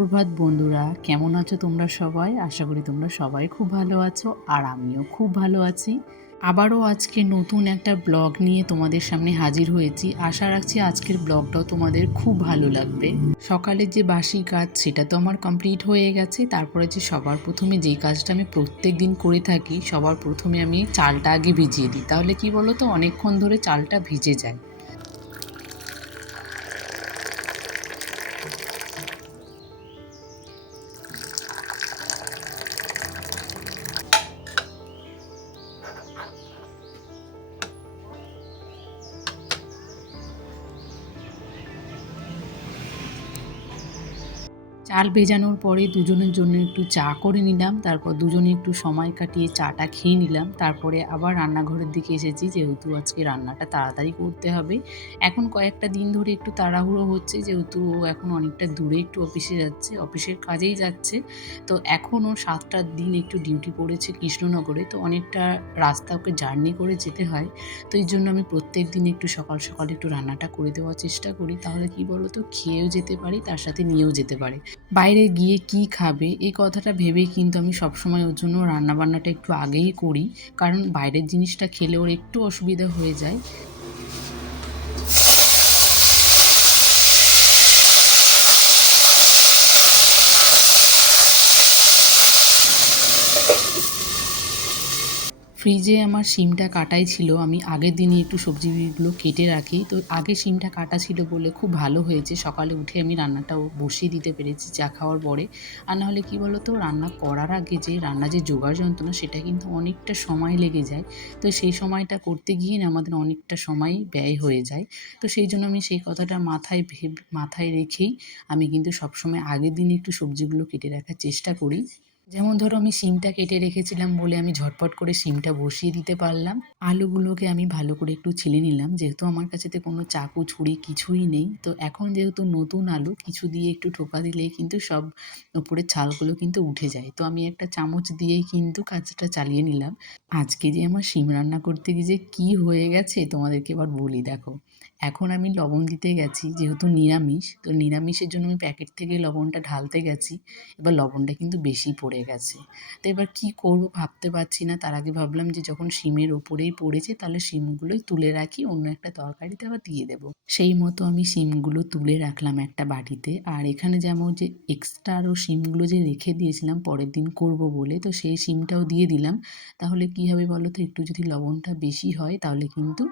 সুপ্রভাত বন্ধুরা, কেমন আছো তোমরা সবাই? আশা করি তোমরা সবাই খুব ভালো আছো আর আমিও খুব ভালো আছি। আবারও আজকে নতুন একটা ব্লগ নিয়ে তোমাদের সামনে হাজির হয়েছি। আশা রাখছি আজকের ব্লগটাও তোমাদের খুব ভালো লাগবে। সকালের যে বাসি কাজ সেটা তো আমার কমপ্লিট হয়ে গেছে। তারপরে যে সবার প্রথমে যেই কাজটা আমি প্রত্যেক দিন করে থাকি, সবার প্রথমে আমি চালটা আগে ভিজিয়ে দিই। তাহলে কি বলো তো, অনেকক্ষণ ধরে চালটা ভিজে যায়। চাল ভেজানোর পরে দুজনের জন্য একটু চা করে নিলাম, তারপর দুজনে একটু সময় কাটিয়ে চাটা খেয়ে নিলাম। তারপরে আবার রান্নাঘরের দিকে এসেছি, যেহেতু আজকে রান্নাটা তাড়াতাড়ি করতে হবে। এখন কয়েকটা দিন ধরে একটু তাড়াহুড়ো হচ্ছে, যেহেতু ও এখন অনেকটা দূরে একটু অফিসে যাচ্ছে, অফিসের কাজেই যাচ্ছে। তো এখন ওর ৭টার দিন একটু ডিউটি পড়েছে কৃষ্ণনগরে, তো অনেকটা রাস্তা ওকে জার্নি করে যেতে হয়। তো এই জন্য আমি প্রত্যেক দিন একটু সকাল সকাল একটু রান্নাটা করে দেওয়ার চেষ্টা করি, তাহলে কি বলো তো, খেয়েও যেতে পারি, তার সাথে নিয়েও যেতে পারে। বাইরে গিয়ে কি খাবে এই কথাটা ভেবেই কিন্তু আমি সবসময় ওর জন্য রান্নাবান্নাটা একটু আগেই করি, কারণ বাইরের জিনিসটা খেলে ওর একটু অসুবিধা হয়ে যায়। ফ্রিজে আমার সিমটা কাটাই ছিল, আমি আগের দিনই একটু সবজিগুলো কেটে রাখি, তো আগে সিমটা কাটা ছিল বলে খুব ভালো হয়েছে, সকালে উঠে আমি রান্নাটাও বসিয়ে দিতে পেরেছি চা খাওয়ার পরে। আর নাহলে কি বলো তো, রান্না করার আগে যে যে জোগাড় যন্ত্রণা, সেটা কিন্তু অনেকটা সময় লেগে যায়। তো সেই সময়টা করতে গিয়ে না আমাদের অনেকটা সময় ব্যয় হয়ে যায়। তো সেই জন্য আমি সেই কথাটা মাথায় রেখেই আমি কিন্তু সবসময় আগের দিন একটু সবজিগুলো কেটে রাখার চেষ্টা করি। যেমন ধরো, আমি সিমটা কেটে রেখেছিলাম বলে আমি ঝটপট করে সিমটা বসিয়ে দিতে পারলাম। আলুগুলোকে আমি ভালো করে একটু ছিলে নিলাম, যেহেতু আমার কাছেতে কোনো চাকু ছুরি কিছুই নেই। তো এখন যেহেতু নতুন আলু, কিছু দিয়ে একটু ঠোকা দিলেই কিন্তু সব উপরের ছালগুলো কিন্তু উঠে যায়। তো আমি একটা চামচ দিয়েই কিন্তু কাজটা চালিয়ে নিলাম। আজকে যে আমার সিম রান্না করতে গিয়ে যে কী হয়ে গেছে তোমাদেরকে এবার বলি, দেখো। এখন আমি লবণ দিতে গেছি, যেহেতু নিরামিষ, তো নিরামিষের জন্য আমি প্যাকেট থেকে লবণটা ঢালতে গেছি। এবার লবণটা কিন্তু বেশি পড়ে গেছে। তো এবার কী করব ভাবতে পারছি না। তার আগে ভাবলাম যে যখন শিমের ওপরেই পড়েছে, তাহলে শিমগুলোই তুলে রাখি, অন্য একটা তরকারিতে আবার দিয়ে দেবো। সেই মতো আমি শিমগুলো তুলে রাখলাম একটা বাটিতে। আর এখানে যেমন যে এক্সট্রা আরও শিমগুলো যে রেখে দিয়েছিলাম পরের দিন করব বলে, তো সেই শিমটাও দিয়ে দিলাম। তাহলে কী হবে বলো তো, একটু যদি লবণটা বেশি হয় তাহলে কিন্তু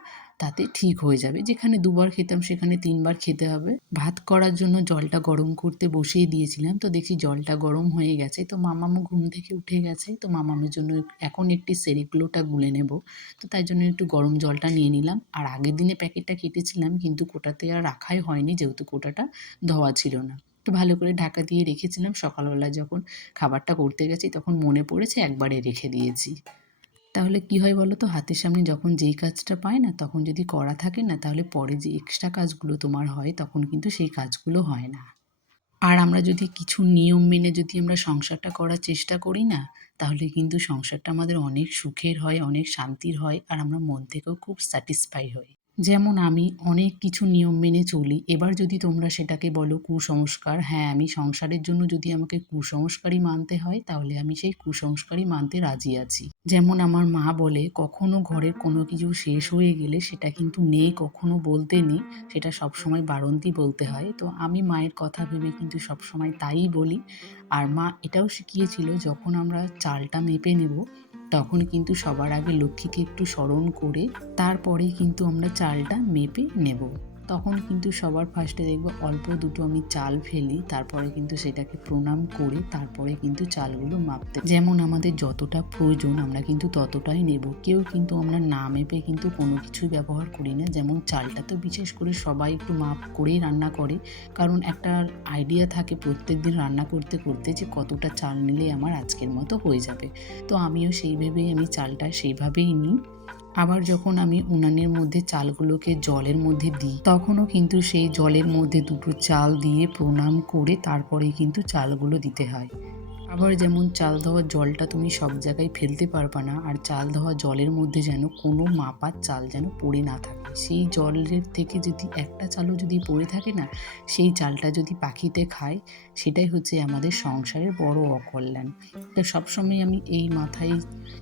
তাতে ঠিক হয়ে যাবে। যেখানে দুবার খেতাম সেখানে ৩ বার খেতে হবে। ভাত করার জন্য জলটা গরম করতে বসিয়ে দিয়েছিলাম, তো দেখি জলটা গরম হয়ে গেছে। তো মামামও ঘুম থেকে উঠে গেছে, তো মামামের জন্য এখন একটি সেরিগুলোটা গুলে নেব। তো তাই জন্য একটু গরম জলটা নিয়ে নিলাম। আর আগের দিনে প্যাকেটটা কেটেছিলাম, কিন্তু কোটাতে আর রাখাই হয়নি, যেহেতু কোটাটা ধোয়া ছিল না। তো ভালো করে ঢাকা দিয়ে রেখেছিলাম, সকালবেলা যখন খাবারটা করতে গেছি তখন মনে পড়েছে, একবারে রেখে দিয়েছি। তাহলে কি হয় বলো তো, হাতের সামনে যখন যেই কাজটা পায় না, তখন যদি করা থাকে না, তাহলে পরে যে এক্সট্রা কাজগুলো তোমার হয় তখন কিন্তু সেই কাজগুলো হয় না। আর আমরা যদি কিছু নিয়ম মেনে যদি আমরা সংসারটা করার চেষ্টা করি না, তাহলে কিন্তু সংসারটা আমাদের অনেক সুখের হয়, অনেক শান্তির হয়, আর আমরা মন থেকেও খুব স্যাটিসফাই হই। যেমন আমি অনেক কিছু নিয়ম মেনে চলি, এবার যদি তোমরা সেটাকে বলো কুসংস্কার, হ্যাঁ, আমি সংসারের জন্য যদি আমাকে কুসংস্কারই মানতে হয়, তাহলে আমি সেই কুসংস্কারই মানতে রাজি আছি। যেমন আমার মা বলে, কখনো ঘরের কোনো কিছু শেষ হয়ে গেলে সেটা কিন্তু নেই কখনো বলতে নেই, সেটা সবসময় বাড়ন্তি বলতে হয়। তো আমি মায়ের কথা ভেবে কিন্তু সবসময় তাইই বলি। আর মা এটাও শিখিয়েছিল, যখন আমরা চালটা মেপে নেব, তখন কিন্তু সবার আগে লক্ষ্মীকে একটু স্মরণ করে তারপরেই কিন্তু আমরা চালটা মেপে নেব। তখন কিন্তু সবার ফার্স্টে দেখবো অল্প দুটো আমি চাল ফেলি, তারপরে কিন্তু সেটাকে প্রণাম করে তারপরে কিন্তু চালগুলো মাপতে, যেমন আমাদের যতটা প্রয়োজন আমরা কিন্তু ততটাই নেব। কেউ কিন্তু আমরা না মেপে কিন্তু কোনো কিছুই ব্যবহার করি না। যেমন চালটা তো বিশেষ করে সবাই একটু মাপ করেই রান্না করে, কারণ একটা আইডিয়া থাকে প্রত্যেক দিন রান্না করতে করতে যে কতটা চাল নিলে আমার আজকের মতো হয়ে যাবে। তো আমিও সেইভাবেই আমি চালটা সেইভাবেই নিই। আবার যখন আমি উনানের মধ্যে চালগুলোকে জলের মধ্যে দিই, তখনও কিন্তু সেই জলের মধ্যে দুটো চাল দিয়ে প্রণাম করে তারপরেই কিন্তু চালগুলো দিতে হয়। আবার যেমন চাল ধোয়ার জলটা তুমি সব জায়গায় ফেলতে পারবা না, আর চাল ধোয়া জলের মধ্যে যেন কোনো মাপার চাল যেন পড়ে না থাকে। সেই জলের থেকে যদি একটা চালও যদি পড়ে থাকে না, সেই চালটা যদি পাখিতে খায়, সেটাই হচ্ছে আমাদের সংসারের বড় অকল্যাণ। তো সবসময় আমি এই মাথায়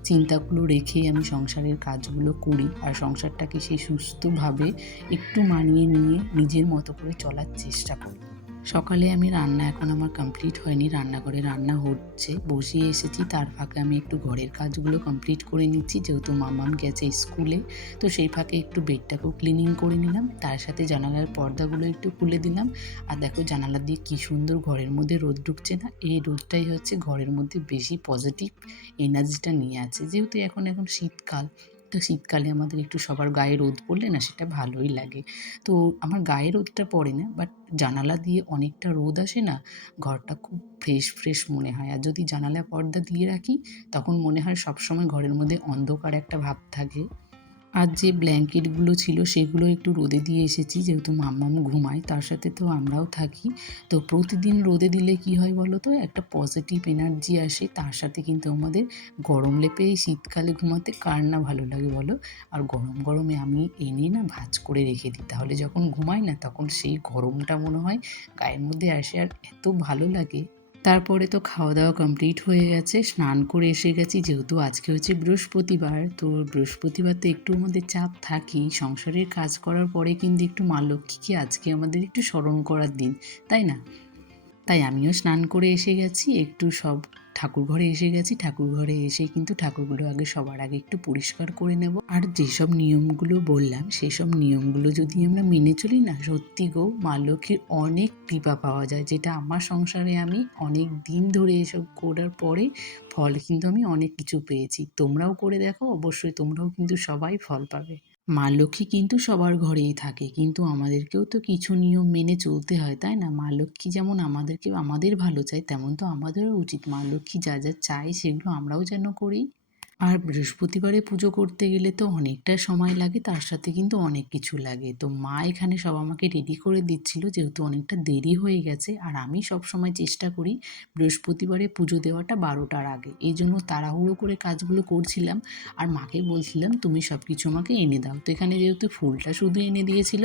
চিন্তাগুলো রেখেই আমি সংসারের কাজগুলো করি, আর সংসারটাকে সেই সুস্থভাবে একটু মানিয়ে নিয়ে নিজের মতো করে চলার চেষ্টা করি। সকালে আমি রান্না এখন আমার কমপ্লিট হয়নি, রান্নাঘরে রান্না হচ্ছে, বসিয়ে এসেছি। তার ফাঁকে আমি একটু ঘরের কাজগুলো কমপ্লিট করে নিচ্ছি, যেহেতু মামাম গেছে স্কুলে। তো সেই ফাঁকে একটু বেডটাকেও ক্লিনিং করে নিলাম, তার সাথে জানালার পর্দাগুলো একটু খুলে দিলাম। আর দেখো জানালা দিয়ে কী সুন্দর ঘরের মধ্যে রোদ ঢুকছে না, এই রোদটাই হচ্ছে ঘরের মধ্যে বেশি পজিটিভ এনার্জিটা নিয়ে আছে। যেহেতু এখন শীতকাল, তো শীতকালে আমাদের একটু সবার গায়ে রোদ পড়লে না সেটা ভালোই লাগে। তো আমার গায়ে রোদটা পড়ে না, বাট জানালা দিয়ে অনেকটা রোদ আসে না, ঘরটা খুব ফ্রেশ ফ্রেশ মনে হয়। আর যদি জানালায় পর্দা দিয়ে রাখি, তখন মনে হয় সবসময় ঘরের মধ্যে অন্ধকার একটা ভাব থাকে। আর যে ব্ল্যাঙ্কেটগুলো ছিল সেগুলো একটু রোদে দিয়ে এসেছি, যেহেতু মাম্মাম ঘুমায়, তার সাথে তো আমরাও থাকি। তো প্রতিদিন রোদে দিলে কি হয় বলো তো, একটা পজিটিভ এনার্জি আসে, তার সাথে কিন্তু আমাদের গরম লেপে এই শীতকালে ঘুমাতে কার না ভালো লাগে বলো। আর গরম গরমে আমি এনে না ভাঁজ করে রেখে দিই, তাহলে যখন ঘুমাই না তখন সেই গরমটা মনে হয় গায়ের মধ্যে আসে, আর এত ভালো লাগে। তারপরে তো খাওয়া দাওয়া কমপ্লিট হয়ে গেছে, স্নান করে এসে গেছি, যেহেতু আজকে হচ্ছে বৃহস্পতিবার। তো বৃহস্পতিবার তো একটু আমাদের চাপ থাকেই, সংসারের কাজ করার পরে কিন্তু একটু মা লক্ষ্মীকে আজকে আমাদের একটু স্মরণ করার দিন, তাই না? তাই আমিও স্নান করে এসে গেছি, একটু সব ঠাকুরঘরে এসে গেছি। ঠাকুরঘরে এসে কিন্তু ঠাকুরগুলো আগে সবার আগে একটু পরিষ্কার করে নেব। আর যেসব নিয়মগুলো বললাম সেসব নিয়মগুলো যদি আমরা মেনে চলি না, সত্যি গো মা লক্ষ্মীর অনেক কৃপা পাওয়া যায়, যেটা আমার সংসারে আমি অনেক দিন ধরে এসব করার পরে ফল কিন্তু আমি অনেক কিছু পেয়েছি। তোমরাও করে দেখো, অবশ্যই তোমরাও কিন্তু সবাই ফল পাবে। মা লক্ষ্মী কিন্তু সবার ঘরেই থাকে, কিন্তু আমাদেরকেও তো কিছু নিয়ম মেনে চলতে হয়, তাই না? মা লক্ষ্মী যেমন আমাদেরকে আমাদের ভালো চায়, তেমন তো আমাদেরও উচিত মা লক্ষ্মী যা যা চায় সেগুলো আমরাও যেন করি। আর বৃহস্পতিবারে পুজো করতে গেলে তো অনেকটা সময় লাগে, তার সাথে কিন্তু অনেক কিছু লাগে। তো মা এখানে সব আমাকে রেডি করে দিচ্ছিল, যেহেতু অনেকটা দেরি হয়ে গেছে। আর আমি সব সময় চেষ্টা করি বৃহস্পতিবারে পুজো দেওয়াটা 12টার আগে, এই জন্য তাড়াহুড়ো করে কাজগুলো করছিলাম। আর মাকে বলছিলাম তুমি সব কিছু আমাকে এনে দাও। তো এখানে যেহেতু ফুলটা শুধু এনে দিয়েছিল,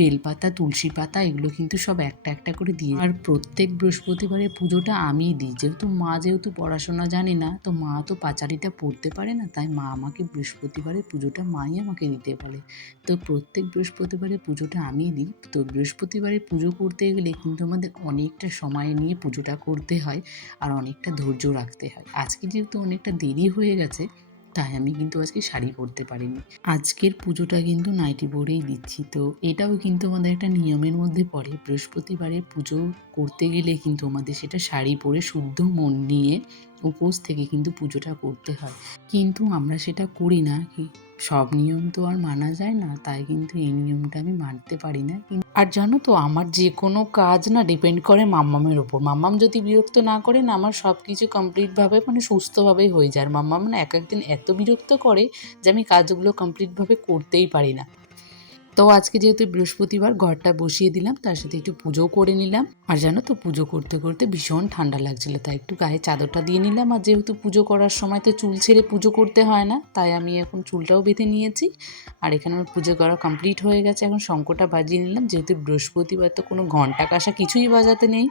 বেলপাতা, তুলসী পাতা এগুলো কিন্তু সব একটা একটা করে দিয়ে। আর প্রত্যেক বৃহস্পতিবারে পুজোটা আমিই দিই, যেহেতু পড়াশোনা জানে না, তো মা তো পাঁচালিটা পড়তে পারে না, তাই মা আমাকে বৃহস্পতিবারে পুজোটা মাই আমাকে দিতে বলে। তো প্রত্যেক বৃহস্পতিবারে পুজোটা আমিই দিই। তো বৃহস্পতিবারে পুজো করতে গেলে কিন্তু আমাদের অনেকটা সময় নিয়ে পুজোটা করতে হয়, আর অনেকটা ধৈর্য রাখতে হয়। আজকে যেহেতু অনেকটা দেরি হয়ে গেছে, তাই আমি কিন্তু আজকে শাড়ি পরতে পারিনি। আজকের পুজোটা কিন্তু নাইটি পরেই দিচ্ছি। তো এটাও কিন্তু আমাদের একটা নিয়মের মধ্যে পড়ে, বৃহস্পতিবারে পুজো করতে গেলে কিন্তু আমাদের সেটা শাড়ি পরে শুদ্ধ মন নিয়ে উপোস থেকে কিন্তু পুজোটা করতে হয়। কিন্তু আমরা সেটা করি না। সব নিয়ম তো আর মানা যায় না, তাই কিন্তু এই নিয়মটা আমি মানতে পারি না। আর জানো তো, আমার যে কোনো কাজ না ডিপেন্ড করে মাম্মামের ওপর। মাম্মাম যদি বিরক্ত না করে না, আমার সব কিছু কমপ্লিটভাবে মানে সুস্থভাবেই হয়ে যায়। আর মাম্মাম না এক একদিন এত বিরক্ত করে যে আমি কাজগুলো কমপ্লিটভাবে করতেই পারি না। তো আজকে যেহেতু বৃহস্পতিবার, ঘরটা বসিয়ে দিলাম, তার সাথে একটু পুজো করে নিলাম। আর জানো তো, পুজো করতে করতে ভীষণ ঠান্ডা লাগছিল, তাই একটু গায়ে চাদরটা দিয়ে নিলাম। আর যেহেতু পুজো করার সময় তো চুল ছেড়ে পুজো করতে হয় না, তাই আমি এখন চুলটাও বেঁধে নিয়েছি। আর এখানে আমার পুজো করা কমপ্লিট হয়ে গেছে, এখন শঙ্খটা বাজিয়ে নিলাম। যেহেতু বৃহস্পতিবার তো কোনো ঘন্টা কাঁসা কিছুই বাজাতে নেই।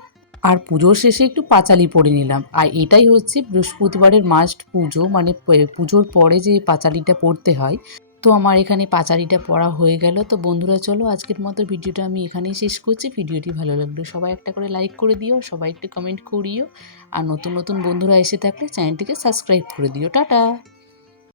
আর পুজোর শেষে একটু পাঁচালি পরে নিলাম। আর এটাই হচ্ছে বৃহস্পতিবারের মাস্ট পুজো, মানে পুজোর পরে যে পাঁচালিটা পড়তে হয়। তো আমার এখানে পাঁচালিটা পড়া হয়ে গেল। তো বন্ধুরা চলো, আজকের মতো ভিডিওটা আমি এখানেই শেষ করছি। ভিডিওটি ভালো লাগলো সবাই একটা করে লাইক করে দিও, সবাই একটু কমেন্ট করিও। আর নতুন নতুন বন্ধুরা এসে থাকলে চ্যানেলটিকে সাবস্ক্রাইব করে দিও। টাটা।